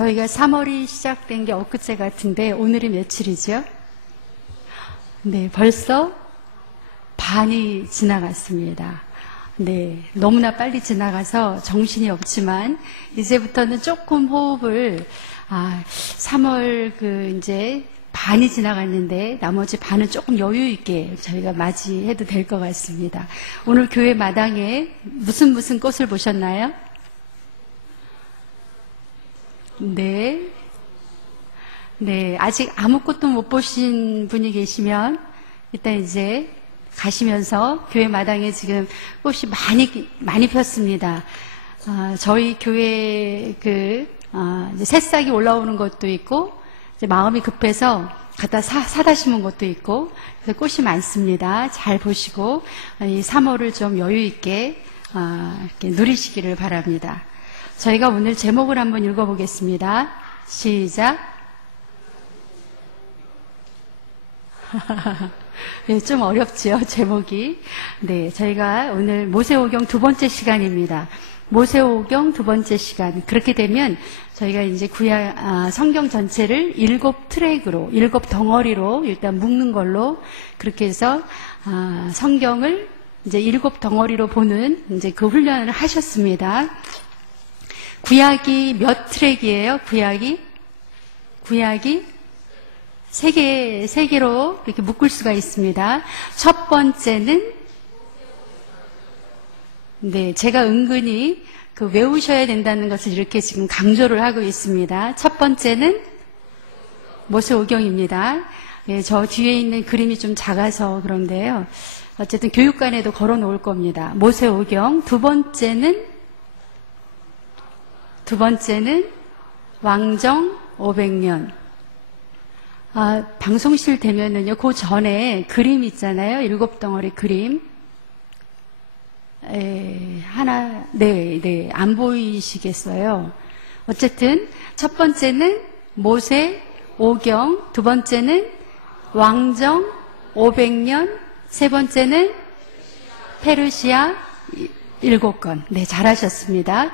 저희가 3월이 시작된 게 엊그제 같은데 오늘이 며칠이죠? 네, 벌써 반이 지나갔습니다. 네, 너무나 빨리 지나가서 정신이 없지만 이제부터는 조금 호흡을 3월 이제 반이 지나갔는데 나머지 반은 조금 여유 있게 저희가 맞이해도 될 것 같습니다. 오늘 교회 마당에 무슨 꽃을 보셨나요? 네. 네, 아직 아무 꽃도 못 보신 분이 계시면 일단 이제 가시면서 교회 마당에 지금 꽃이 많이 폈습니다. 저희 교회 이제 새싹이 올라오는 것도 있고, 이제 마음이 급해서 갖다 사다 심은 것도 있고, 그래서 꽃이 많습니다. 잘 보시고, 이 3월을 좀 여유 있게, 이렇게 누리시기를 바랍니다. 저희가 오늘 제목을 한번 읽어보겠습니다. 시작. 네, 좀 어렵죠, 제목이. 네, 저희가 오늘 모세오경 두 번째 시간입니다. 모세오경 두 번째 시간. 그렇게 되면 저희가 이제 성경 전체를 7트랙으로, 7덩어리로 일단 묶는 걸로 그렇게 해서 성경을 이제 7덩어리로 보는 이제 그 훈련을 하셨습니다. 구약이 몇 트랙이에요? 구약이 세 개로 이렇게 묶을 수가 있습니다. 첫 번째는, 네, 제가 은근히 외우셔야 된다는 것을 이렇게 지금 강조를 하고 있습니다. 첫 번째는 모세오경입니다. 네, 저 뒤에 있는 그림이 좀 작아서 그런데요. 어쨌든 교육관에도 걸어 놓을 겁니다. 모세오경. 두 번째는 왕정 500년. 방송실 되면은요, 그 전에 그림 있잖아요. 7덩어리 그림. 네, 안 보이시겠어요? 어쨌든, 첫 번째는 모세 오경, 두 번째는 왕정 500년, 세 번째는 페르시아 7권. 네, 잘하셨습니다.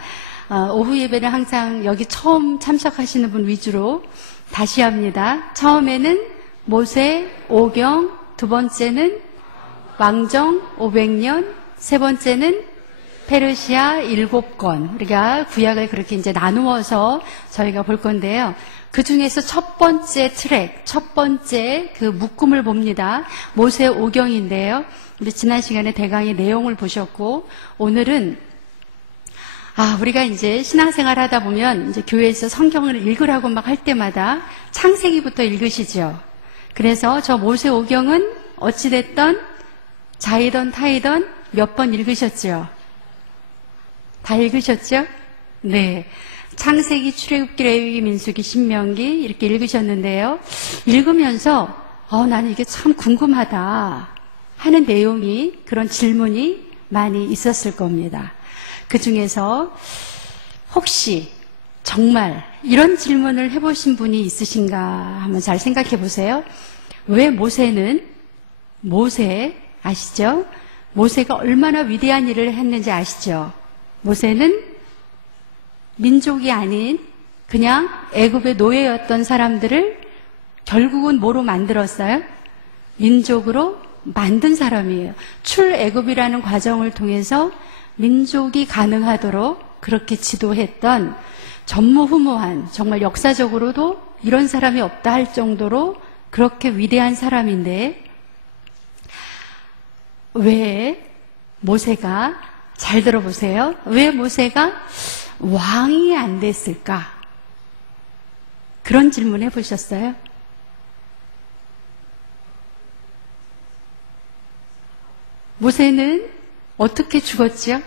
오후 예배는 항상 여기 처음 참석하시는 분 위주로 다시 합니다. 처음에는 모세 오경, 두 번째는 왕정 500년, 세 번째는 페르시아 7권. 우리가 구약을 그렇게 이제 나누어서 저희가 볼 건데요. 그 중에서 첫 번째 트랙, 첫 번째 묶음을 봅니다. 모세 오경인데요. 우리 지난 시간에 대강의 내용을 보셨고, 오늘은 우리가 이제 신앙생활 하다 보면 이제 교회에서 성경을 읽으라고 막 할 때마다 창세기부터 읽으시죠. 그래서 저 모세 오경은 어찌됐던 자이던 타이던 몇 번 읽으셨죠? 다 읽으셨죠? 네. 창세기, 출애굽기, 레위기, 민수기, 신명기 이렇게 읽으셨는데요. 읽으면서 나는 이게 참 궁금하다 하는 내용이, 그런 질문이 많이 있었을 겁니다. 그 중에서 혹시 정말 이런 질문을 해보신 분이 있으신가 한번 잘 생각해 보세요. 왜 모세 아시죠? 모세가 얼마나 위대한 일을 했는지 아시죠? 모세는 민족이 아닌 그냥 애굽의 노예였던 사람들을 결국은 뭐로 만들었어요? 민족으로 만든 사람이에요. 출애굽이라는 과정을 통해서 민족이 가능하도록 그렇게 지도했던 전무후무한, 정말 역사적으로도 이런 사람이 없다 할 정도로 그렇게 위대한 사람인데, 왜 모세가, 잘 들어보세요. 왜 모세가 왕이 안 됐을까? 그런 질문 해보셨어요? 모세는 어떻게 죽었지요?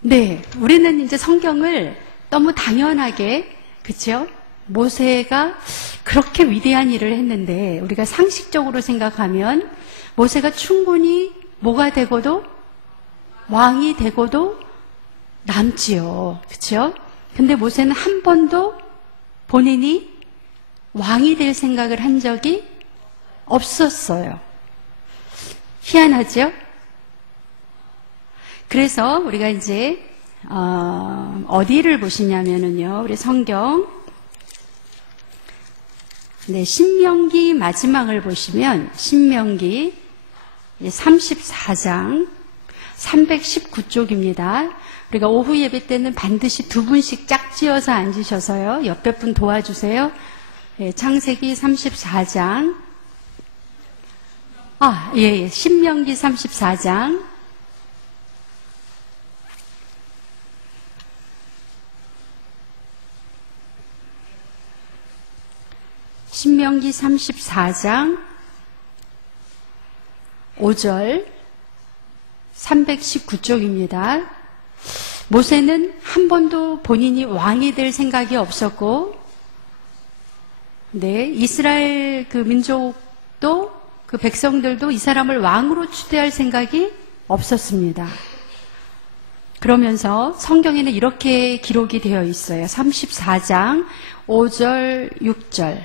네, 우리는 이제 성경을 너무 당연하게, 그쵸? 모세가 그렇게 위대한 일을 했는데, 우리가 상식적으로 생각하면 모세가 충분히 뭐가 되고도, 왕이 되고도 남지요. 그쵸? 근데 모세는 한 번도 본인이 왕이 될 생각을 한 적이 없었어요. 희한하죠? 그래서 우리가 이제 어디를 보시냐면은요, 우리 성경, 네, 신명기 마지막을 보시면, 신명기 34장 319쪽입니다. 우리가 오후 예배 때는 반드시 두 분씩 짝지어서 앉으셔서요, 옆에 분 도와주세요. 네, 창세기 34장, 신명기 34장, 신명기 34장 5절 319쪽입니다. 모세는 한 번도 본인이 왕이 될 생각이 없었고, 네, 이스라엘 그 민족도 그 백성들도 이 사람을 왕으로 추대할 생각이 없었습니다. 그러면서 성경에는 이렇게 기록이 되어 있어요. 34장 5절 6절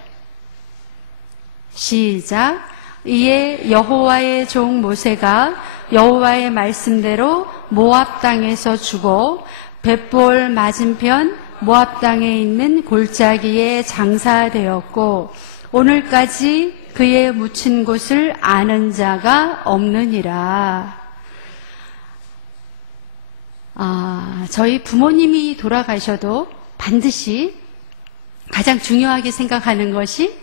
시작. 이에 여호와의 종 모세가 여호와의 말씀대로 모압 땅에서 죽어 벳볼 맞은편 모압 땅에 있는 골짜기에 장사되었고 오늘까지 그의 묻힌 곳을 아는 자가 없느니라. 저희 부모님이 돌아가셔도 반드시 가장 중요하게 생각하는 것이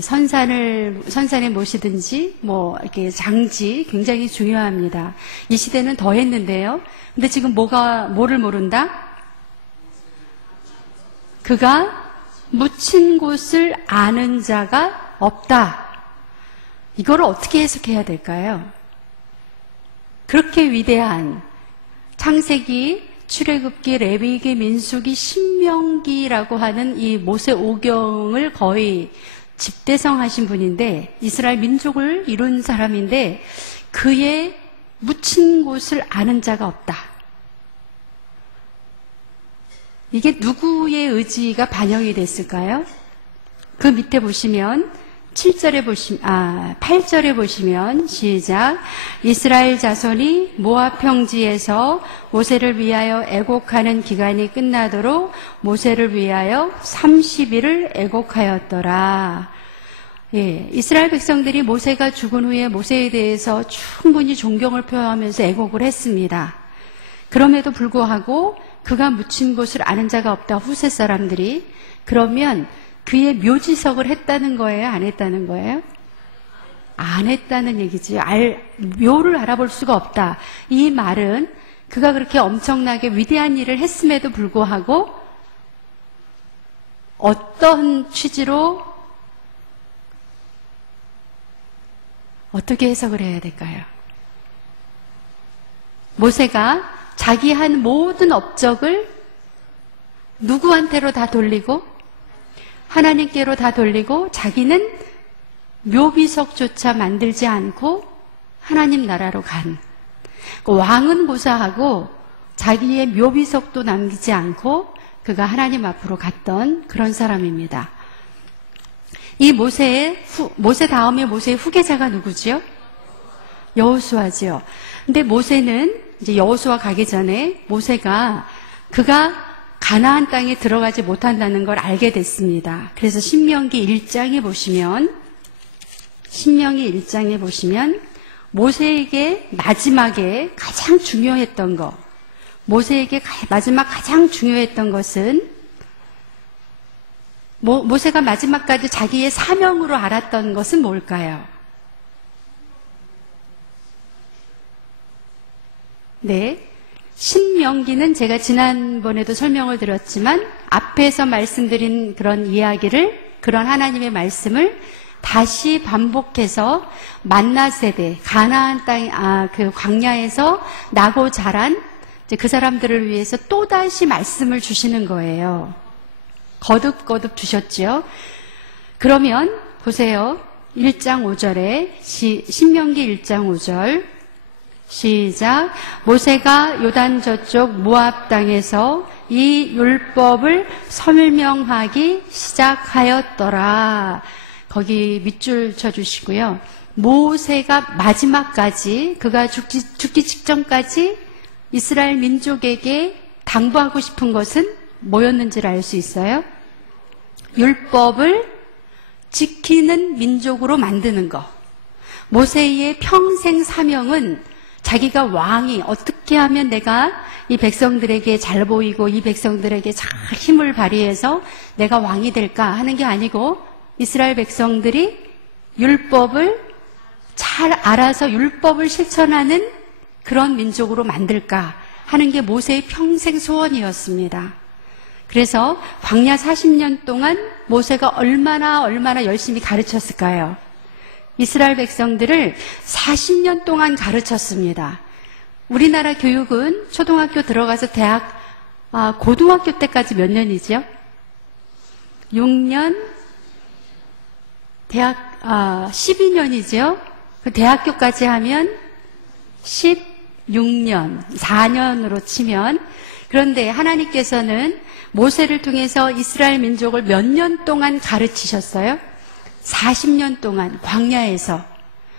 선산에 모시든지 이렇게 장지 굉장히 중요합니다. 이 시대는 더 했는데요. 근데 지금 뭐를 모른다? 그가 묻힌 곳을 아는 자가 없다. 이거를 어떻게 해석해야 될까요? 그렇게 위대한 창세기, 출애굽기, 레위기, 민수기, 신명기라고 하는 이 모세 오경을 거의 집대성하신 분인데, 이스라엘 민족을 이룬 사람인데 그의 묻힌 곳을 아는 자가 없다. 이게 누구의 의지가 반영이 됐을까요? 그 밑에 보시면 8절에 보시면 시작. 이스라엘 자손이 모압 평지에서 모세를 위하여 애곡하는 기간이 끝나도록 모세를 위하여 30일을 애곡하였더라. 이스라엘 백성들이 모세가 죽은 후에 모세에 대해서 충분히 존경을 표하면서 애곡을 했습니다. 그럼에도 불구하고 그가 묻힌 곳을 아는 자가 없다, 후세 사람들이. 그러면 그의 묘지석을 했다는 거예요? 안 했다는 거예요? 안 했다는 얘기지. 묘를 알아볼 수가 없다. 이 말은 그가 그렇게 엄청나게 위대한 일을 했음에도 불구하고 어떤 취지로 어떻게 해석을 해야 될까요? 모세가 자기 한 모든 업적을 누구한테로 다 돌리고 하나님께로 다 돌리고 자기는 묘비석조차 만들지 않고 하나님 나라로 간, 왕은 고사하고 자기의 묘비석도 남기지 않고 그가 하나님 앞으로 갔던 그런 사람입니다. 이 모세 다음에 모세의 후계자가 누구지요? 여호수아지요. 근데 모세는 이제 여호수아 가기 전에 그가 가나안 땅에 들어가지 못한다는 걸 알게 됐습니다. 그래서 신명기 1장에 보시면 모세에게 마지막에 가장 중요했던 것, 가장 중요했던 것은 모세가 마지막까지 자기의 사명으로 알았던 것은 뭘까요? 네. 신명기는 제가 지난번에도 설명을 드렸지만 앞에서 말씀드린 그런 하나님의 말씀을 다시 반복해서 만나 세대, 가나안 땅, 그 광야에서 나고 자란 그 사람들을 위해서 또다시 말씀을 주시는 거예요. 거듭거듭 주셨죠. 그러면 보세요. 1장 5절에 신명기 1장 5절 시작. 모세가 요단 저쪽 모압 땅에서 이 율법을 설명하기 시작하였더라. 거기 밑줄 쳐주시고요. 모세가 마지막까지, 그가 죽기 직전까지 이스라엘 민족에게 당부하고 싶은 것은 뭐였는지를 알 수 있어요? 율법을 지키는 민족으로 만드는 것. 모세의 평생 사명은 자기가 왕이 어떻게 하면 내가 이 백성들에게 잘 보이고 이 백성들에게 잘 힘을 발휘해서 내가 왕이 될까 하는 게 아니고 이스라엘 백성들이 율법을 잘 알아서 율법을 실천하는 그런 민족으로 만들까 하는 게 모세의 평생 소원이었습니다. 그래서 광야 40년 동안 모세가 얼마나 열심히 가르쳤을까요? 이스라엘 백성들을 40년 동안 가르쳤습니다. 우리나라 교육은 초등학교 들어가서 고등학교 때까지 몇 년이죠? 6년, 대학 12년이죠. 그 대학교까지 하면 16년, 4년으로 치면. 그런데 하나님께서는 모세를 통해서 이스라엘 민족을 몇 년 동안 가르치셨어요? 40년 동안 광야에서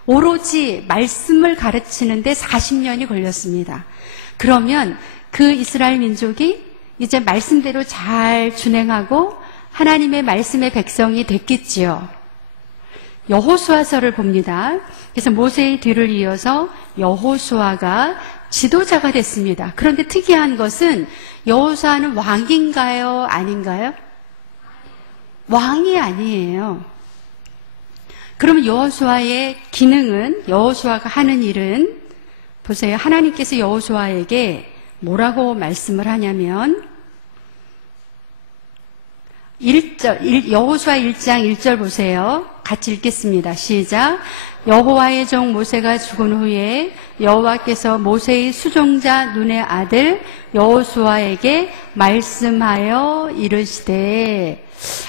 오로지 말씀을 가르치는데 40년이 걸렸습니다. 그러면 그 이스라엘 민족이 이제 말씀대로 잘 준행하고 하나님의 말씀의 백성이 됐겠지요. 여호수아서를 봅니다. 그래서 모세의 뒤를 이어서 여호수아가 지도자가 됐습니다. 그런데 특이한 것은 여호수아는 왕인가요? 아닌가요? 왕이 아니에요. 그러면 여호수아의 기능은, 여호수아가 하는 일은, 보세요. 하나님께서 여호수아에게 뭐라고 말씀을 하냐면 여호수아 1장 1절 보세요. 같이 읽겠습니다. 시작. 여호와의 종 모세가 죽은 후에 여호와께서 모세의 수종자 눈의 아들 여호수아에게 말씀하여 이르시되,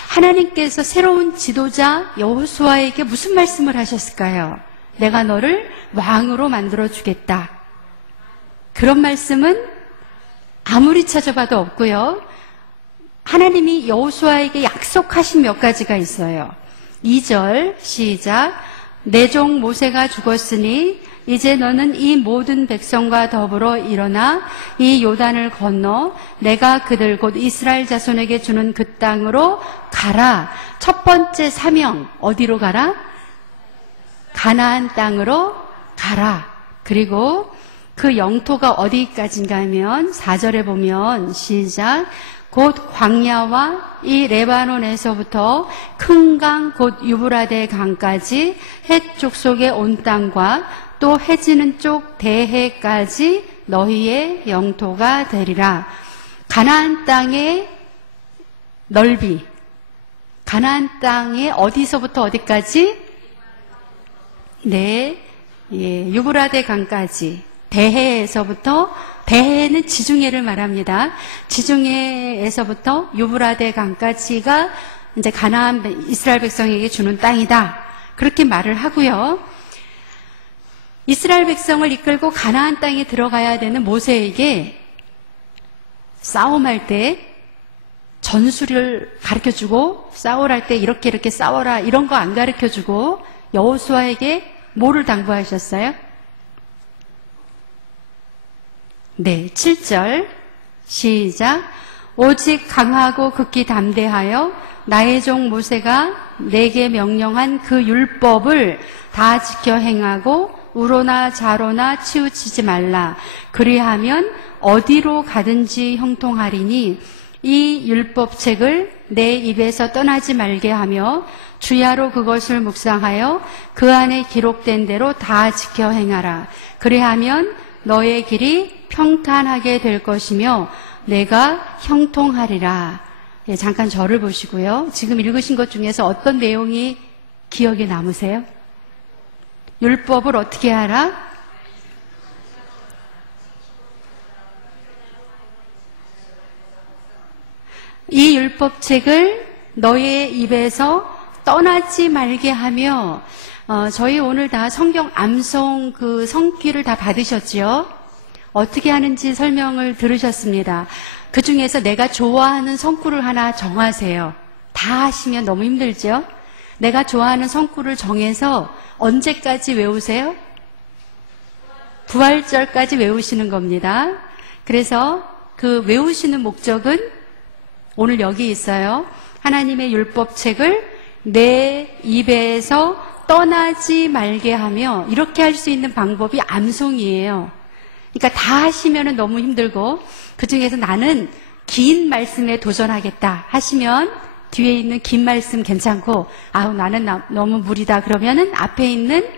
하나님께서 새로운 지도자 여호수아에게 무슨 말씀을 하셨을까요? 내가 너를 왕으로 만들어 주겠다. 그런 말씀은 아무리 찾아봐도 없고요. 하나님이 여호수아에게 약속하신 몇 가지가 있어요. 2절 시작. 내 종 모세가 죽었으니 이제 너는 이 모든 백성과 더불어 일어나 이 요단을 건너 내가 그들 곧 이스라엘 자손에게 주는 그 땅으로 가라. 첫 번째 사명, 어디로 가라? 가나안 땅으로 가라. 그리고 그 영토가 어디까지인가 하면 4절에 보면 시작. 곧 광야와 이 레바논에서부터 큰 강 곧 유브라데 강까지 헷 족속의 온 땅과 또 해지는 쪽 대해까지 너희의 영토가 되리라. 가나안 땅의 넓이, 가나안 땅의 어디서부터 어디까지? 네, 유브라데 강까지. 대해에서부터, 대해는 지중해를 말합니다. 지중해에서부터 유브라데 강까지가 이제 가나안 이스라엘 백성에게 주는 땅이다. 그렇게 말을 하고요. 이스라엘 백성을 이끌고 가나안 땅에 들어가야 되는 모세에게 싸움할 때 전술을 가르쳐주고, 싸움할 때 이렇게 싸워라 이런 거 안 가르쳐주고 여호수아에게 뭐를 당부하셨어요? 네, 7절 시작. 오직 강하고 극히 담대하여 나의 종 모세가 내게 명령한 그 율법을 다 지켜 행하고 우로나 좌로나 치우치지 말라. 그리하면 어디로 가든지 형통하리니 이 율법책을 내 입에서 떠나지 말게 하며 주야로 그것을 묵상하여 그 안에 기록된 대로 다 지켜 행하라. 그리하면 너의 길이 평탄하게 될 것이며 내가 형통하리라. 예, 잠깐 저를 보시고요. 지금 읽으신 것 중에서 어떤 내용이 기억에 남으세요? 율법을 어떻게 하라? 이 율법책을 너의 입에서 떠나지 말게 하며, 저희 오늘 다 성경 암송 그 성귀를 다 받으셨지요? 어떻게 하는지 설명을 들으셨습니다. 그 중에서 내가 좋아하는 성구를 하나 정하세요. 다 하시면 너무 힘들죠? 내가 좋아하는 성구를 정해서 언제까지 외우세요? 부활절까지 외우시는 겁니다. 그래서 그 외우시는 목적은 오늘 여기 있어요. 하나님의 율법책을 내 입에서 떠나지 말게 하며, 이렇게 할 수 있는 방법이 암송이에요. 그러니까 다 하시면 너무 힘들고, 그 중에서 나는 긴 말씀에 도전하겠다 하시면 뒤에 있는 긴 말씀 괜찮고, 아우 나는 너무 무리다 그러면은 앞에 있는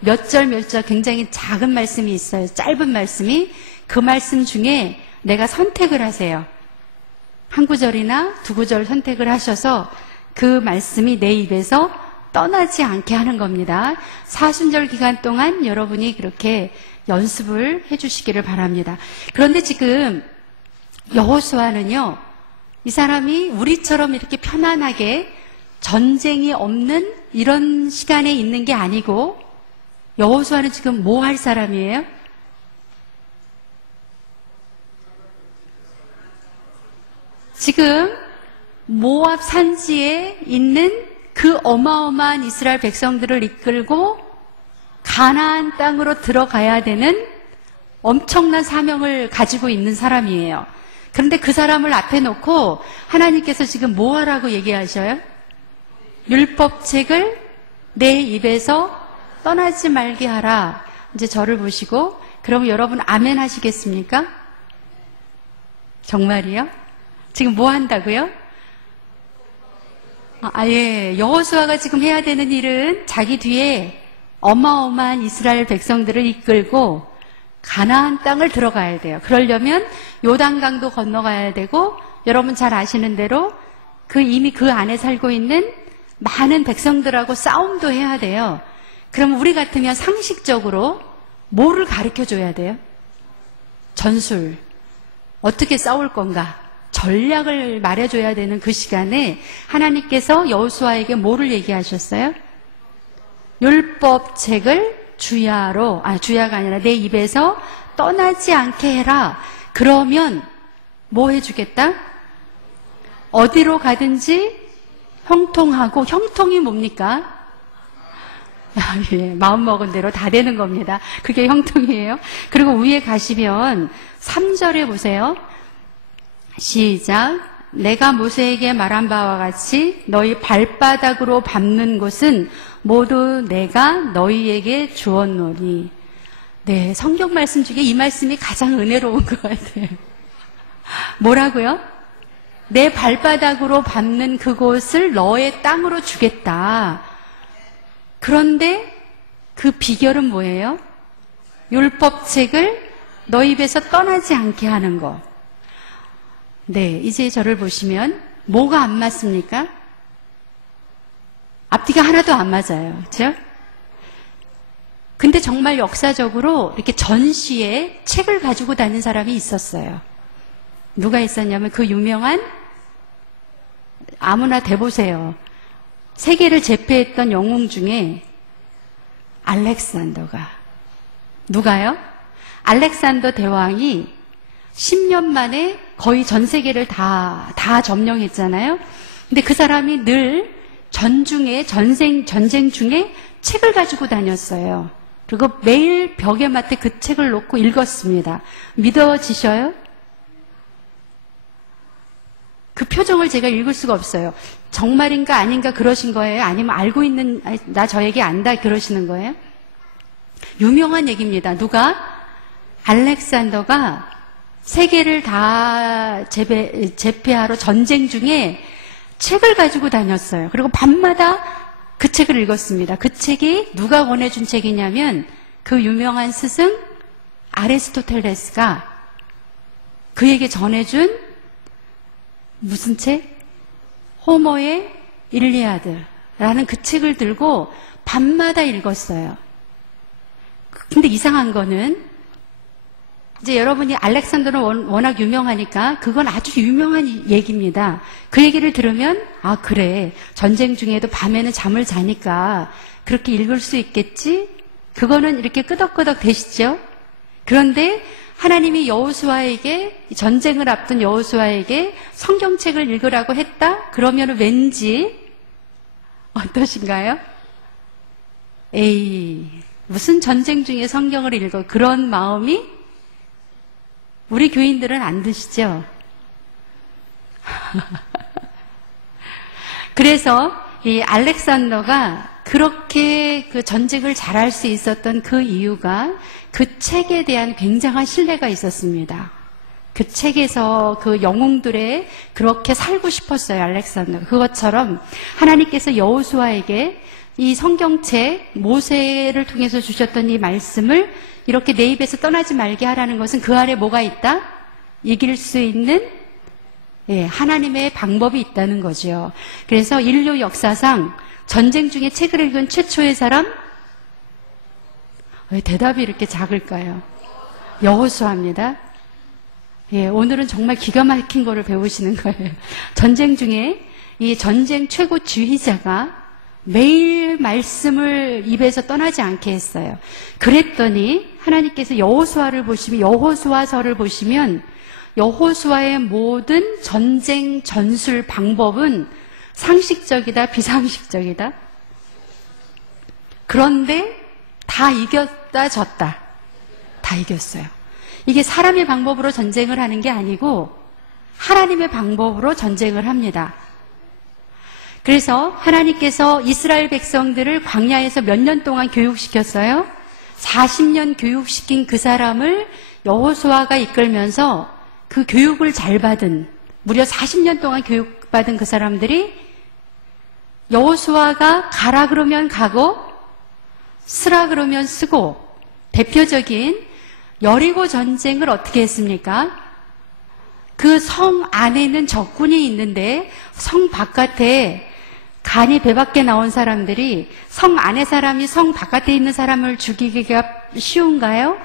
몇 절 몇 절 굉장히 작은 말씀이 있어요. 짧은 말씀이. 그 말씀 중에 내가 선택을 하세요. 한 구절이나 두 구절 선택을 하셔서 그 말씀이 내 입에서 떠나지 않게 하는 겁니다. 사순절 기간 동안 여러분이 그렇게 연습을 해주시기를 바랍니다. 그런데 지금 여호수아는요, 이 사람이 우리처럼 이렇게 편안하게 전쟁이 없는 이런 시간에 있는 게 아니고, 여호수아는 지금 뭐 할 사람이에요? 지금 모압 산지에 있는 그 어마어마한 이스라엘 백성들을 이끌고 가나안 땅으로 들어가야 되는 엄청난 사명을 가지고 있는 사람이에요. 그런데 그 사람을 앞에 놓고 하나님께서 지금 뭐 하라고 얘기하셔요? 율법책을 내 입에서 떠나지 말게 하라. 이제 저를 보시고, 그럼 여러분 아멘 하시겠습니까? 정말이요? 지금 뭐 한다고요? 예. 여호수아가 지금 해야 되는 일은 자기 뒤에 어마어마한 이스라엘 백성들을 이끌고 가나안 땅을 들어가야 돼요. 그러려면 요단강도 건너가야 되고, 여러분 잘 아시는 대로 이미 그 안에 살고 있는 많은 백성들하고 싸움도 해야 돼요. 그럼 우리 같으면 상식적으로 뭐를 가르쳐 줘야 돼요? 전술. 어떻게 싸울 건가? 전략을 말해줘야 되는 그 시간에 하나님께서 여호수아에게 뭐를 얘기하셨어요? 율법책을 주야가 아니라 내 입에서 떠나지 않게 해라. 그러면 뭐 해주겠다? 어디로 가든지 형통하고, 형통이 뭡니까? 예, 마음먹은 대로 다 되는 겁니다. 그게 형통이에요. 그리고 위에 가시면 3절에 보세요. 시작. 내가 모세에게 말한 바와 같이 너희 발바닥으로 밟는 곳은 모두 내가 너희에게 주었노니. 네, 성경 말씀 중에 이 말씀이 가장 은혜로운 것 같아요. 뭐라고요? 내 발바닥으로 밟는 그곳을 너의 땅으로 주겠다. 그런데 그 비결은 뭐예요? 율법책을 너희 입에서 떠나지 않게 하는 것. 네, 이제 저를 보시면 뭐가 안 맞습니까? 앞뒤가 하나도 안 맞아요. 그렇죠? 근데 정말 역사적으로 이렇게 전시에 책을 가지고 다니는 사람이 있었어요. 누가 있었냐면 그 유명한, 아무나 대보세요. 세계를 제패했던 영웅 중에 알렉산더가. 누가요? 알렉산더 대왕이 10년 만에 거의 전 세계를 다 점령했잖아요. 근데 그 사람이 늘 전쟁 중에 책을 가지고 다녔어요. 그리고 매일 벽에 맞대 그 책을 놓고 읽었습니다. 믿어지셔요? 그 표정을 제가 읽을 수가 없어요. 정말인가 아닌가 그러신 거예요? 아니면 알고 있는, 나 저 얘기 안다 그러시는 거예요? 유명한 얘기입니다. 누가? 알렉산더가 세계를 다 제패하러 전쟁 중에 책을 가지고 다녔어요. 그리고 밤마다 그 책을 읽었습니다. 그 책이 누가 권해준 책이냐면 그 유명한 스승 아리스토텔레스가 그에게 전해준 무슨 책? 호모의 일리아드라는 그 책을 들고 밤마다 읽었어요. 근데 이상한 거는 이제 여러분이 알렉산더는 워낙 유명하니까 그건 아주 유명한 얘기입니다. 그 얘기를 들으면 아 그래 전쟁 중에도 밤에는 잠을 자니까 그렇게 읽을 수 있겠지? 그거는 이렇게 끄덕끄덕 되시죠? 그런데 하나님이 여호수아에게 전쟁을 앞둔 여호수아에게 성경책을 읽으라고 했다? 그러면 왠지 어떠신가요? 에이 무슨 전쟁 중에 성경을 읽어 그런 마음이 우리 교인들은 안 드시죠? 그래서 이 알렉산더가 그렇게 그 전쟁을 잘할 수 있었던 그 이유가 그 책에 대한 굉장한 신뢰가 있었습니다. 그 책에서 그 영웅들의 그렇게 살고 싶었어요, 알렉산더가. 그것처럼 하나님께서 여호수아에게 이 성경책 모세를 통해서 주셨던 이 말씀을 이렇게 내 입에서 떠나지 말게 하라는 것은 그 안에 뭐가 있다? 이길 수 있는 하나님의 방법이 있다는 거죠. 그래서 인류 역사상 전쟁 중에 책을 읽은 최초의 사람? 왜 대답이 이렇게 작을까요? 여호수아입니다. 오늘은 정말 기가 막힌 거를 배우시는 거예요. 전쟁 중에 이 전쟁 최고 지휘자가 매일 말씀을 입에서 떠나지 않게 했어요. 그랬더니 하나님께서 여호수아를 보시면, 여호수아서를 보시면 여호수아의 모든 전쟁 전술 방법은 상식적이다, 비상식적이다. 그런데 다 이겼다, 졌다. 다 이겼어요. 이게 사람의 방법으로 전쟁을 하는 게 아니고 하나님의 방법으로 전쟁을 합니다. 그래서 하나님께서 이스라엘 백성들을 광야에서 몇 년 동안 교육시켰어요? 40년 교육시킨 그 사람을 여호수아가 이끌면서 그 교육을 잘 받은, 무려 40년 동안 교육받은 그 사람들이 여호수아가 가라 그러면 가고 쓰라 그러면 쓰고, 대표적인 여리고 전쟁을 어떻게 했습니까? 그 성 안에는 적군이 있는데 성 바깥에 간이 배 밖에 나온 사람들이 성 안에 사람이 성 바깥에 있는 사람을 죽이기가 쉬운가요?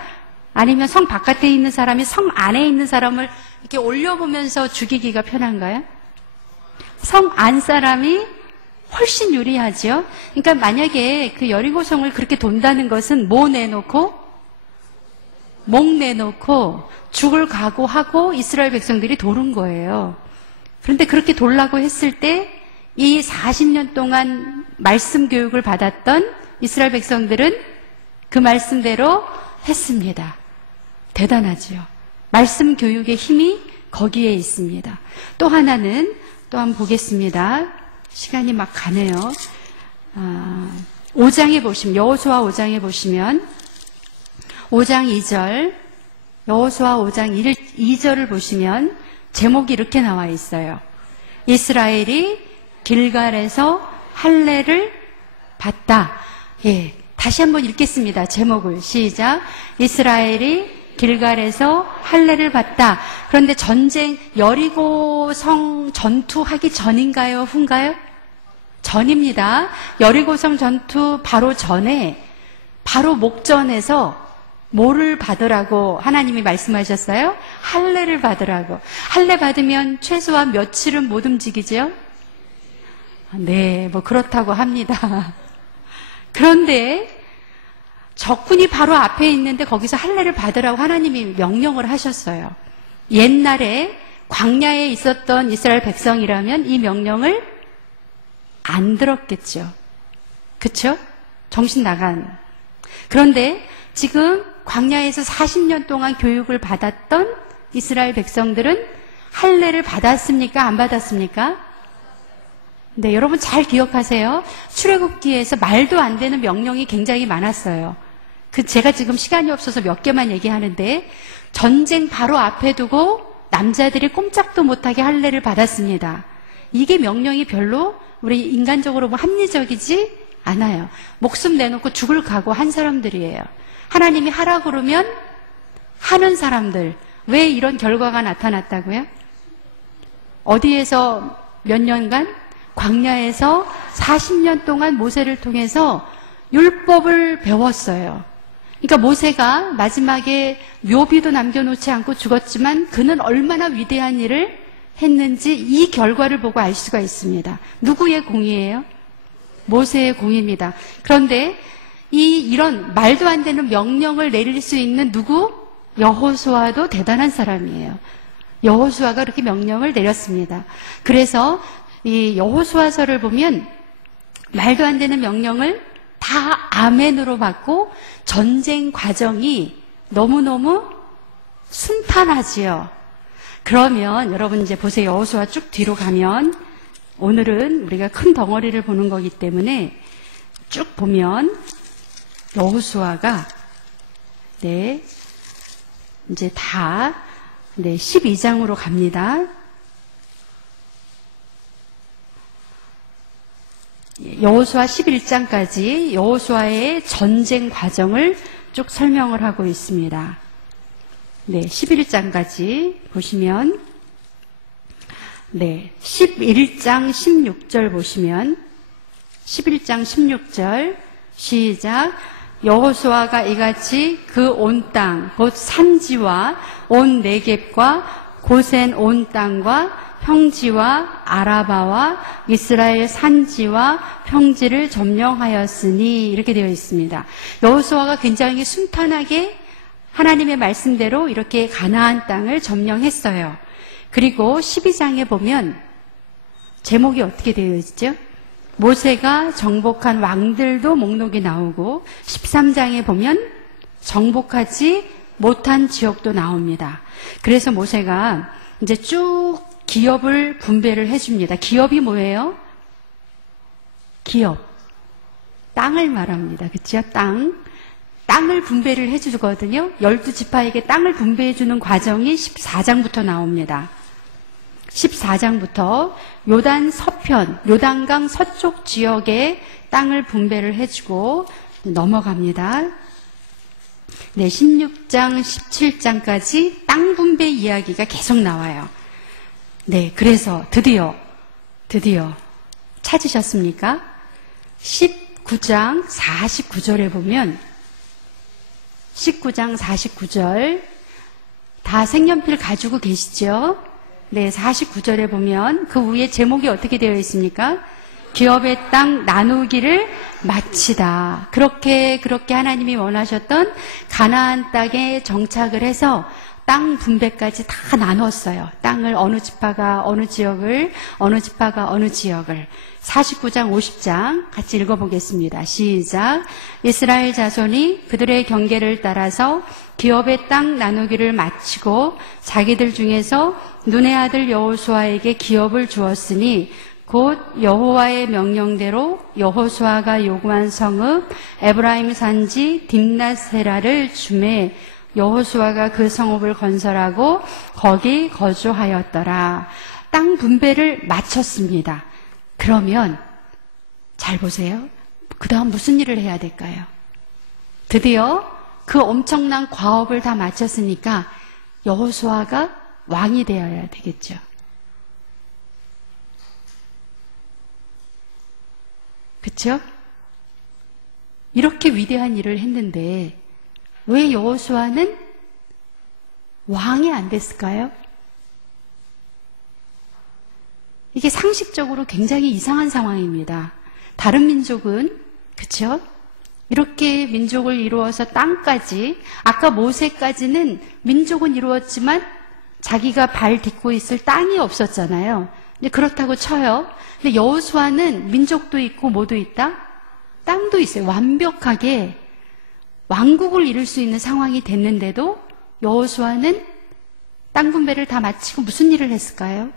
아니면 성 바깥에 있는 사람이 성 안에 있는 사람을 이렇게 올려보면서 죽이기가 편한가요? 성 안 사람이 훨씬 유리하죠. 그러니까 만약에 그 여리고성을 그렇게 돈다는 것은 뭐 내놓고? 목 내놓고 죽을 각오하고 이스라엘 백성들이 도른 거예요. 그런데 그렇게 돌라고 했을 때 이 40년 동안 말씀 교육을 받았던 이스라엘 백성들은 그 말씀대로 했습니다. 대단하죠. 말씀 교육의 힘이 거기에 있습니다. 또 하나는 또 한번 보겠습니다. 시간이 막 가네요. 5장에 보시면, 여호수아 5장에 보시면 5장 2절, 여호수아 5장 2절을 보시면 제목이 이렇게 나와 있어요. 이스라엘이 길갈에서 할례를 받다. 다시 한번 읽겠습니다. 제목을. 시작. 이스라엘이 길갈에서 할례를 받다. 그런데 전쟁, 여리고성 전투하기 전인가요? 후인가요? 전입니다. 여리고성 전투 바로 전에, 바로 목전에서 뭐를 받으라고 하나님이 말씀하셨어요? 할례를 받으라고. 할례 받으면 최소한 며칠은 못 움직이죠? 네, 뭐 그렇다고 합니다. 그런데 적군이 바로 앞에 있는데 거기서 할례를 받으라고 하나님이 명령을 하셨어요. 옛날에 광야에 있었던 이스라엘 백성이라면 이 명령을 안 들었겠죠. 그쵸? 정신 나간. 그런데 지금 광야에서 40년 동안 교육을 받았던 이스라엘 백성들은 할례를 받았습니까? 안 받았습니까? 네, 여러분 잘 기억하세요. 출애굽기에서 말도 안 되는 명령이 굉장히 많았어요. 제가 지금 시간이 없어서 몇 개만 얘기하는데, 전쟁 바로 앞에 두고 남자들이 꼼짝도 못하게 할례를 받았습니다. 이게 명령이 별로 우리 인간적으로 뭐 합리적이지 않아요. 목숨 내놓고 죽을 각오한 사람들이에요. 하나님이 하라 그러면 하는 사람들. 왜 이런 결과가 나타났다고요? 어디에서 몇 년간? 광야에서 40년 동안 모세를 통해서 율법을 배웠어요. 그러니까 모세가 마지막에 묘비도 남겨놓지 않고 죽었지만 그는 얼마나 위대한 일을 했는지 이 결과를 보고 알 수가 있습니다. 누구의 공이에요? 모세의 공입니다. 그런데 이런 말도 안 되는 명령을 내릴 수 있는 누구? 여호수아도 대단한 사람이에요. 여호수아가 그렇게 명령을 내렸습니다. 그래서 이 여호수아서를 보면 말도 안 되는 명령을 다 아멘으로 받고 전쟁 과정이 너무너무 순탄하지요. 그러면 여러분 이제 보세요. 여호수아 쭉 뒤로 가면 오늘은 우리가 큰 덩어리를 보는 거기 때문에 쭉 보면 여호수아가 이제 다 12장으로 갑니다. 여호수아 11장까지 여호수아의 전쟁 과정을 쭉 설명을 하고 있습니다. 11장까지 보시면 11장 16절 보시면 11장 16절 시작. 여호수아가 이같이 그 온 땅 곧 산지와 온 네겝과 고센 온 땅과 평지와 아라바와 이스라엘 산지와 평지를 점령하였으니 이렇게 되어 있습니다. 여호수아가 굉장히 순탄하게 하나님의 말씀대로 이렇게 가나안 땅을 점령했어요. 그리고 12장에 보면 제목이 어떻게 되어 있죠? 모세가 정복한 왕들도 목록이 나오고 13장에 보면 정복하지 못한 지역도 나옵니다. 그래서 모세가 이제 쭉 기업을 분배를 해줍니다. 기업이 뭐예요? 기업. 땅을 말합니다. 그렇죠? 땅을 분배를 해주거든요. 12지파에게 땅을 분배해주는 과정이 14장부터 나옵니다. 14장부터 요단 서편, 요단강 서쪽 지역에 땅을 분배를 해주고 넘어갑니다. 16장, 17장까지 땅 분배 이야기가 계속 나와요. 그래서 드디어 찾으셨습니까? 19장 49절에 보면 19장 49절 다 색연필 가지고 계시죠? 49절에 보면 그 위에 제목이 어떻게 되어 있습니까? 기업의 땅 나누기를 마치다. 그렇게 하나님이 원하셨던 가나안 땅에 정착을 해서 땅 분배까지 다 나눴어요. 땅을 어느 지파가 어느 지역을, 어느 지파가 어느 지역을. 49장 50장 같이 읽어보겠습니다. 시작. 이스라엘 자손이 그들의 경계를 따라서 기업의 땅 나누기를 마치고 자기들 중에서 눈의 아들 여호수아에게 기업을 주었으니 곧 여호와의 명령대로 여호수아가 요구한 성읍 에브라임 산지 딥낫세라를 주매 여호수아가 그 성읍을 건설하고 거기 거주하였더라. 땅 분배를 마쳤습니다. 그러면 잘 보세요. 그 다음 무슨 일을 해야 될까요? 드디어 그 엄청난 과업을 다 마쳤으니까 여호수아가 왕이 되어야 되겠죠. 그렇죠? 이렇게 위대한 일을 했는데 왜 여호수아는 왕이 안 됐을까요? 이게 상식적으로 굉장히 이상한 상황입니다. 다른 민족은 그렇죠? 이렇게 민족을 이루어서 땅까지 아까 모세까지는 민족은 이루었지만 자기가 발 딛고 있을 땅이 없었잖아요. 근데 그렇다고 쳐요. 근데 여호수아는 민족도 있고 뭐도 있다? 땅도 있어요. 완벽하게 왕국을 이룰 수 있는 상황이 됐는데도 여호수아는 땅 분배를 다 마치고 무슨 일을 했을까요?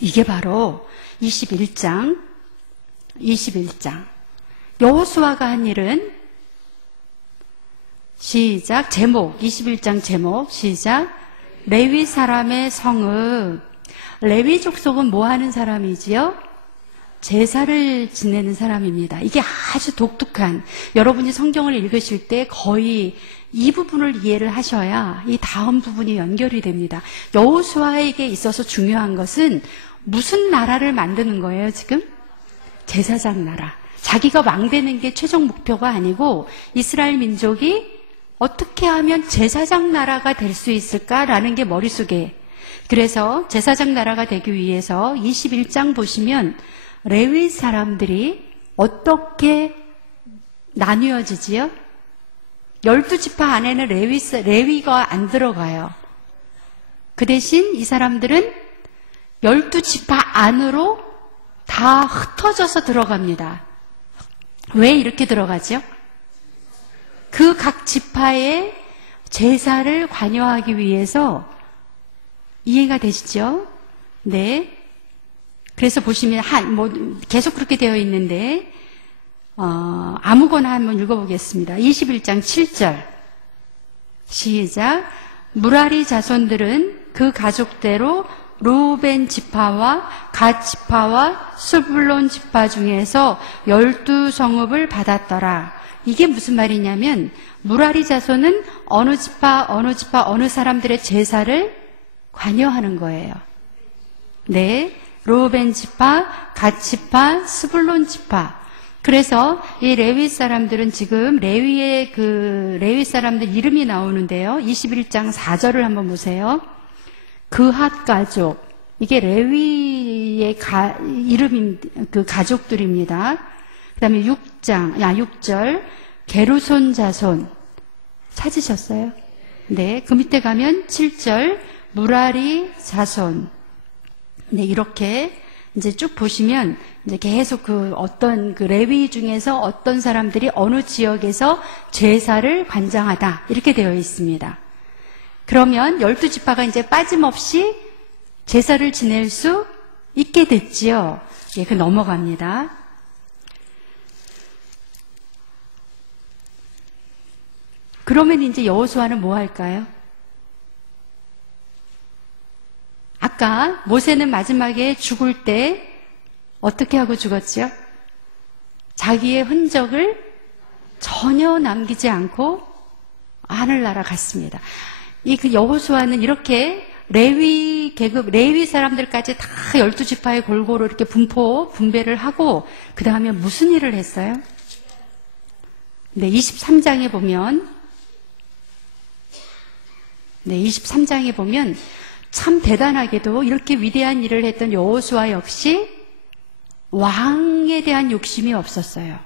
이게 바로 21장 여호수아가 한 일은 시작 제목 21장 제목 시작 레위 사람의 성읍. 레위 족속은 뭐 하는 사람이지요? 제사를 지내는 사람입니다. 이게 아주 독특한, 여러분이 성경을 읽으실 때 거의 이 부분을 이해를 하셔야 이 다음 부분이 연결이 됩니다. 여호수아에게 있어서 중요한 것은 무슨 나라를 만드는 거예요, 지금? 제사장 나라. 자기가 왕 되는 게 최종 목표가 아니고 이스라엘 민족이 어떻게 하면 제사장 나라가 될 수 있을까라는 게 머릿속에. 그래서 제사장 나라가 되기 위해서 21장 보시면 레위 사람들이 어떻게 나뉘어지지요? 12지파 안에는 레위가 안 들어가요. 그 대신 이 사람들은 12지파 안으로 다 흩어져서 들어갑니다. 왜 이렇게 들어가죠? 그 각 지파의 제사를 관여하기 위해서 이해가 되시죠? 네. 그래서 보시면 계속 그렇게 되어 있는데 아무거나 한번 읽어보겠습니다. 21장 7절 시작. 무라리 자손들은 그 가족대로 루벤 지파와 갓 지파와 스불론 지파 중에서 12성읍을 받았더라. 이게 무슨 말이냐면 무라리 자손은 어느 지파 어느 사람들의 제사를 관여하는 거예요. 네, 루벤 지파, 갓 지파, 스불론 지파. 그래서 이 레위 사람들은 지금 레위 사람들 이름이 나오는데요. 21장 4절을 한번 보세요. 그핫 가족, 이게 레위의 이름인 그 가족들입니다. 그 다음에 6절 게르손 자손 찾으셨어요? 네, 그 밑에 가면 7절 무라리 자손. 네, 이렇게 이제 쭉 보시면 이제 계속 어떤 레위 중에서 어떤 사람들이 어느 지역에서 제사를 관장하다 이렇게 되어 있습니다. 그러면 12지파가 이제 빠짐없이 제사를 지낼 수 있게 됐지요. 예, 넘어갑니다. 그러면 이제 여호수아는 뭐 할까요? 아까 모세는 마지막에 죽을 때 어떻게 하고 죽었죠? 자기의 흔적을 전혀 남기지 않고 하늘나라 갔습니다. 여호수아는 이렇게 레위 사람들까지 다 12지파에 골고루 이렇게 분배를 하고 그 다음에 무슨 일을 했어요? 네, 23장에 보면 참 대단하게도 이렇게 위대한 일을 했던 여호수아 역시 왕에 대한 욕심이 없었어요.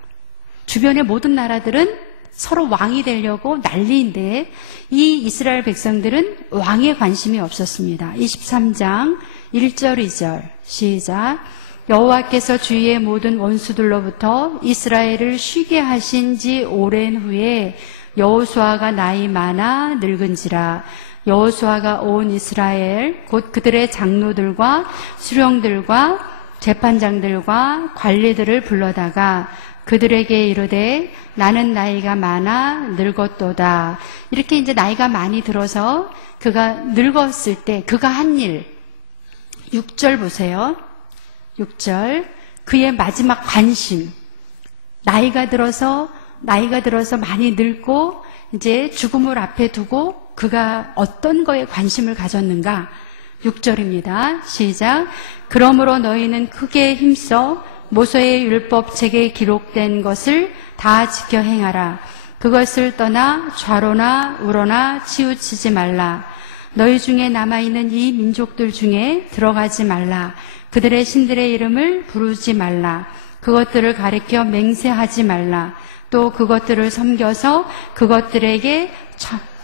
주변의 모든 나라들은 서로 왕이 되려고 난리인데 이 이스라엘 백성들은 왕에 관심이 없었습니다. 23장 1절 2절 시작. 여호와께서 주위의 모든 원수들로부터 이스라엘을 쉬게 하신 지 오랜 후에 여호수아가 나이 많아 늙은지라. 여호수아가 온 이스라엘 곧 그들의 장로들과 수령들과 재판장들과 관리들을 불러다가 그들에게 이르되 나는 나이가 많아 늙었도다. 이렇게 이제 나이가 많이 들어서 그가 늙었을 때 그가 한 일 6절 보세요. 6절 그의 마지막 관심 나이가 들어서 많이 늙고 이제 죽음을 앞에 두고 그가 어떤 거에 관심을 가졌는가? 6절입니다. 시작. 그러므로 너희는 크게 힘써 모세의 율법책에 기록된 것을 다 지켜 행하라. 그것을 떠나 좌로나 우로나 치우치지 말라. 너희 중에 남아있는 이 민족들 중에 들어가지 말라. 그들의 신들의 이름을 부르지 말라. 그것들을 가리켜 맹세하지 말라. 또 그것들을 섬겨서 그것들에게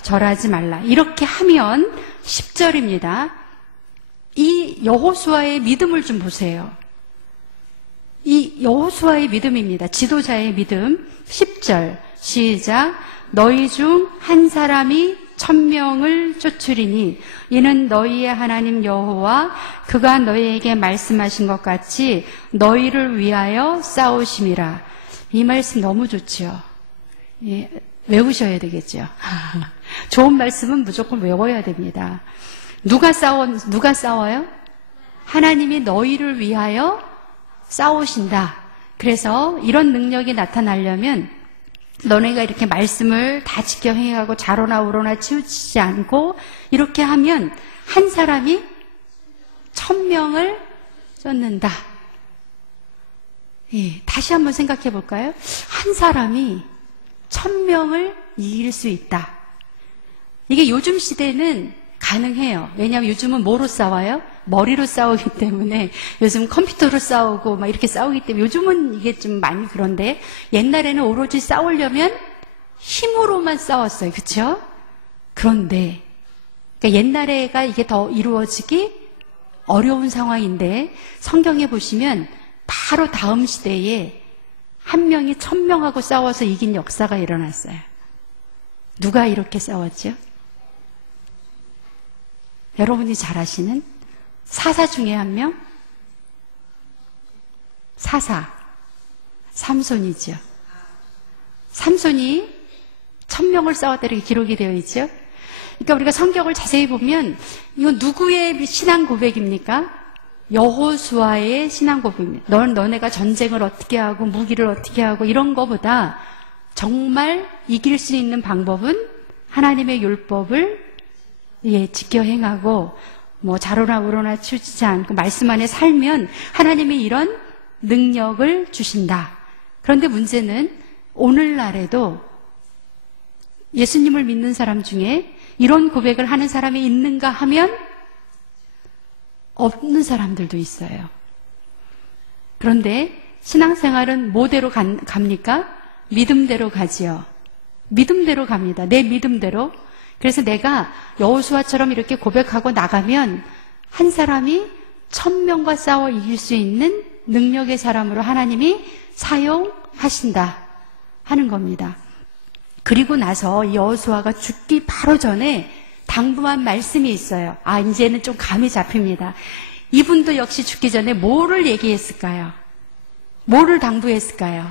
절하지 말라. 이렇게 하면 10절입니다. 이 여호수아의 믿음을 좀 보세요. 이 여호수아의 믿음입니다. 지도자의 믿음. 10절 시작. 너희 중 한 사람이 1000명을 쫓으리니 이는 너희의 하나님 여호와 그가 너희에게 말씀하신 것 같이 너희를 위하여 싸우심이라. 이 말씀 너무 좋지요. 예, 외우셔야 되겠죠. 좋은 말씀은 무조건 외워야 됩니다. 누가 싸워요? 하나님이 너희를 위하여 싸우신다. 그래서 이런 능력이 나타나려면 너네가 이렇게 말씀을 다 지켜 행하고 좌로나 우로나 치우치지 않고 이렇게 하면 한 사람이 1000명을 쫓는다. 예, 다시 한번 생각해 볼까요? 한 사람이 1000명을 이길 수 있다. 이게 요즘 시대는 가능해요. 왜냐하면 요즘은 뭐로 싸워요? 머리로 싸우기 때문에 요즘 컴퓨터로 싸우고 막 이렇게 싸우기 때문에 요즘은 이게 좀 많이 그런데 옛날에는 오로지 싸우려면 힘으로만 싸웠어요. 그렇죠? 그런데 그러니까 옛날에가 이게 더 이루어지기 어려운 상황인데 성경에 보시면 바로 다음 시대에 한 명이 1000명하고 싸워서 이긴 역사가 일어났어요. 누가 이렇게 싸웠죠? 여러분이 잘 아시는 사사 중에 한 명? 사사. 삼손이죠. 삼손이 1000명을 싸웠다 이렇게 기록이 되어 있죠. 그러니까 우리가 성경을 자세히 보면 이건 누구의 신앙 고백입니까? 여호수아의 신앙 고백입니다. 너네가 전쟁을 어떻게 하고 무기를 어떻게 하고 이런 거보다 정말 이길 수 있는 방법은 하나님의 율법을 지켜 행하고 뭐 자로나 우로나 치우치지 않고 말씀 안에 살면 하나님이 이런 능력을 주신다. 그런데 문제는 오늘날에도 예수님을 믿는 사람 중에 이런 고백을 하는 사람이 있는가 하면 없는 사람들도 있어요. 그런데 신앙생활은 뭐대로 갑니까? 믿음대로 가지요. 믿음대로 갑니다. 내 믿음대로. 그래서 내가 여호수아처럼 이렇게 고백하고 나가면 한 사람이 1000명과 싸워 이길 수 있는 능력의 사람으로 하나님이 사용하신다 하는 겁니다. 그리고 나서 여호수아가 죽기 바로 전에 당부한 말씀이 있어요. 이제는 좀 감이 잡힙니다. 이분도 역시 죽기 전에 뭐를 얘기했을까요? 뭐를 당부했을까요?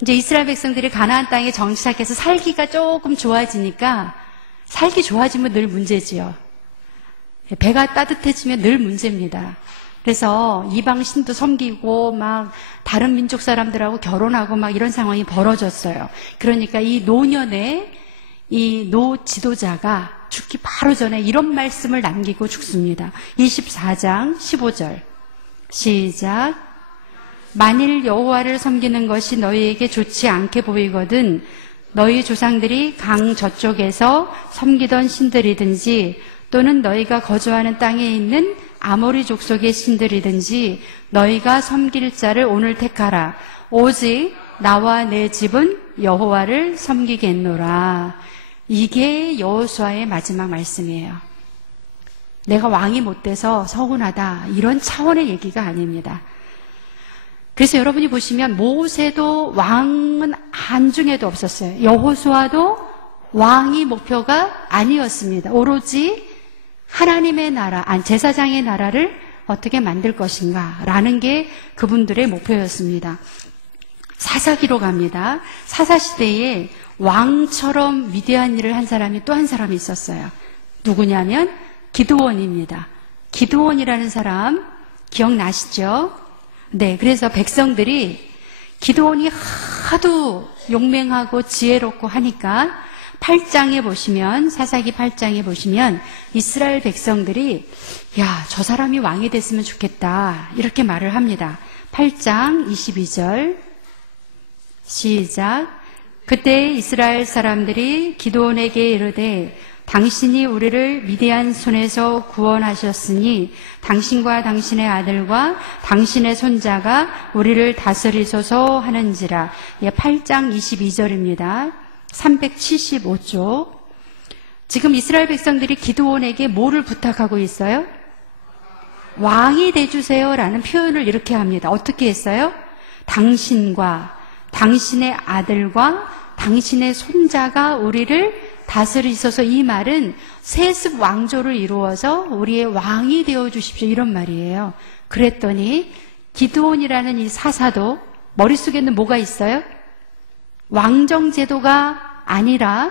이제 이스라엘 백성들이 가나안 땅에 정착해서 살기가 조금 좋아지니까 살기 좋아지면 늘 문제지요. 배가 따뜻해지면 늘 문제입니다. 그래서 이방 신도 섬기고 막 다른 민족 사람들하고 결혼하고 막 이런 상황이 벌어졌어요. 그러니까 이 노년에 이 노 지도자가 죽기 바로 전에 이런 말씀을 남기고 죽습니다. 24장 15절 시작. 만일 여호와를 섬기는 것이 너희에게 좋지 않게 보이거든 너희 조상들이 강 저쪽에서 섬기던 신들이든지 또는 너희가 거주하는 땅에 있는 아모리 족속의 신들이든지 너희가 섬길 자를 오늘 택하라. 오직 나와 내 집은 여호와를 섬기겠노라. 이게 여호수아의 마지막 말씀이에요. 내가 왕이 못 돼서 서운하다 이런 차원의 얘기가 아닙니다. 그래서 여러분이 보시면 모세도 왕은 안중에도 없었어요. 여호수아도 왕이 목표가 아니었습니다. 오로지 하나님의 나라, 제사장의 나라를 어떻게 만들 것인가 라는 게 그분들의 목표였습니다. 사사기로 갑니다. 사사시대에 왕처럼 위대한 일을 한 사람이 또 한 사람이 있었어요. 누구냐면 기드온입니다. 기드온이라는 사람 기억나시죠? 네, 그래서 백성들이 기드온이 하도 용맹하고 지혜롭고 하니까 8장에 보시면 사사기 8장에 보시면 이스라엘 백성들이 야, 저 사람이 왕이 됐으면 좋겠다 이렇게 말을 합니다. 8장 22절 시작. 그때 이스라엘 사람들이 기드온에게 이르되 당신이 우리를 미디안 손에서 구원하셨으니 당신과 당신의 아들과 당신의 손자가 우리를 다스리소서 하는지라. 8장 22절입니다. 375쪽. 지금 이스라엘 백성들이 기드온에게 뭐를 부탁하고 있어요? 왕이 돼주세요라는 표현을 이렇게 합니다. 어떻게 했어요? 당신과 당신의 아들과 당신의 손자가 우리를 다스리소서. 이 말은 세습 왕조를 이루어서 우리의 왕이 되어주십시오 이런 말이에요. 그랬더니 기드온이라는 이 사사도 머릿속에는 뭐가 있어요? 왕정제도가 아니라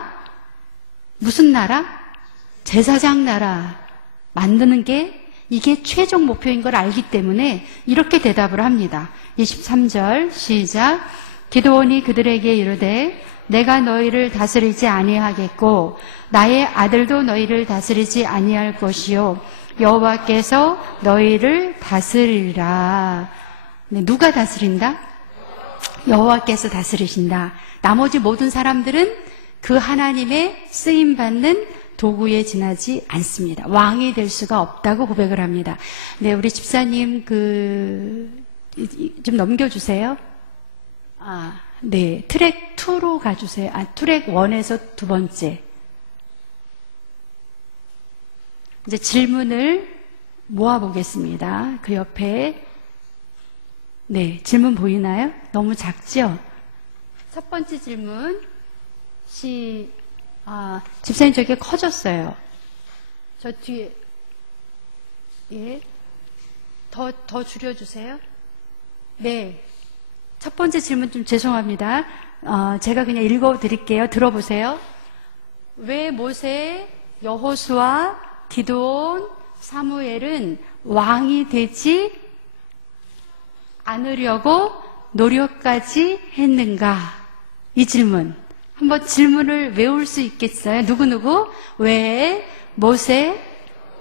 무슨 나라? 제사장 나라 만드는 게 이게 최종 목표인 걸 알기 때문에 이렇게 대답을 합니다. 23절 시작. 기드온이 그들에게 이르되 내가 너희를 다스리지 아니하겠고 나의 아들도 너희를 다스리지 아니할 것이요 여호와께서 너희를 다스리라. 네, 누가 다스린다? 여호와께서 다스리신다. 나머지 모든 사람들은 그 하나님의 쓰임받는 도구에 지나지 않습니다. 왕이 될 수가 없다고 고백을 합니다. 네, 우리 집사님 좀 넘겨주세요. 네, 트랙 2로 가주세요. 트랙 1에서 두 번째. 이제 질문을 모아보겠습니다. 그 옆에. 네, 질문 보이나요? 너무 작죠? 첫 번째 질문. 집사님 저게 커졌어요. 저 뒤에, 예. 더 줄여주세요. 네. 첫 번째 질문 좀 죄송합니다. 제가 그냥 읽어드릴게요. 들어보세요. 왜 모세, 여호수아, 기드온, 사무엘은 왕이 되지 않으려고 노력까지 했는가? 이 질문. 한번 질문을 외울 수 있겠어요? 누구누구? 왜 모세,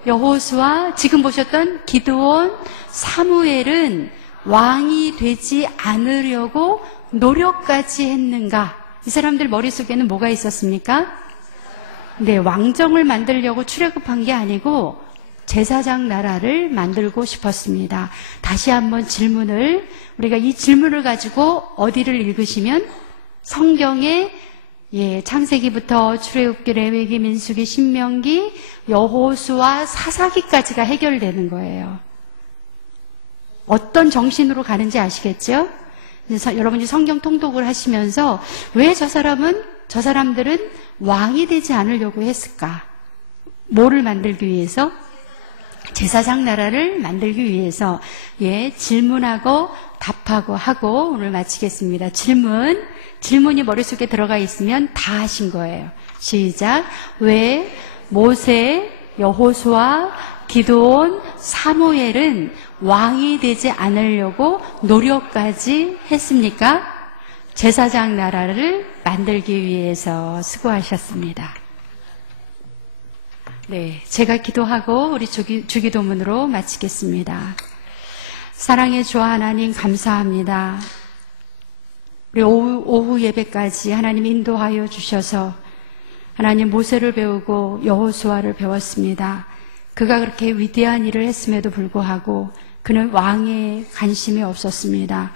여호수아, 지금 보셨던 기드온, 사무엘은 왕이 되지 않으려고 노력까지 했는가? 이 사람들 머릿속에는 뭐가 있었습니까? 네, 왕정을 만들려고 출애굽한 게 아니고 제사장 나라를 만들고 싶었습니다. 다시 한번 질문을, 우리가 이 질문을 가지고 어디를 읽으시면 성경에 창세기부터 출애굽기, 레위기, 민수기, 신명기, 여호수아, 사사기까지가 해결되는 거예요. 어떤 정신으로 가는지 아시겠죠? 여러분이 성경 통독을 하시면서 왜 저 사람들은 왕이 되지 않으려고 했을까? 뭐를 만들기 위해서? 제사장 나라를 만들기 위해서. 질문하고 답하고 하고 오늘 마치겠습니다. 질문이 머릿속에 들어가 있으면 다 하신 거예요. 시작. 왜 모세, 여호수아, 기드온, 사무엘은 왕이 되지 않으려고 노력까지 했습니까? 제사장 나라를 만들기 위해서 수고하셨습니다. 네, 제가 기도하고 우리 주기도문으로 마치겠습니다. 사랑의 주 하나님 감사합니다. 우리 오후 예배까지 하나님 인도하여 주셔서 하나님 모세를 배우고 여호수아를 배웠습니다. 그가 그렇게 위대한 일을 했음에도 불구하고 그는 왕에 관심이 없었습니다.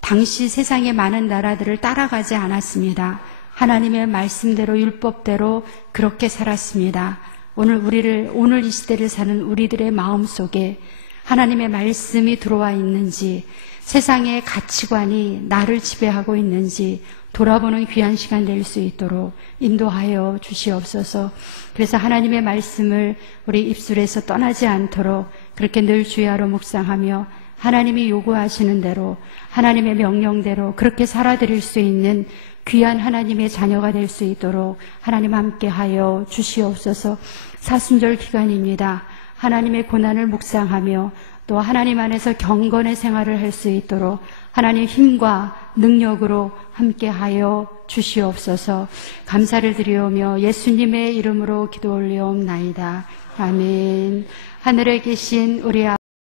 당시 세상의 많은 나라들을 따라가지 않았습니다. 하나님의 말씀대로 율법대로 그렇게 살았습니다. 오늘 이 시대를 사는 우리들의 마음 속에 하나님의 말씀이 들어와 있는지, 세상의 가치관이 나를 지배하고 있는지 돌아보는 귀한 시간 될 수 있도록 인도하여 주시옵소서. 그래서 하나님의 말씀을 우리 입술에서 떠나지 않도록 그렇게 늘 주야로 묵상하며 하나님이 요구하시는 대로, 하나님의 명령대로 그렇게 살아드릴 수 있는 귀한 하나님의 자녀가 될 수 있도록 하나님 함께하여 주시옵소서. 사순절 기간입니다. 하나님의 고난을 묵상하며 또 하나님 안에서 경건의 생활을 할 수 있도록 하나님 힘과 능력으로 함께하여 주시옵소서. 감사를 드리오며 예수님의 이름으로 기도 올리옵나이다. 아멘. 하늘에 계신 우리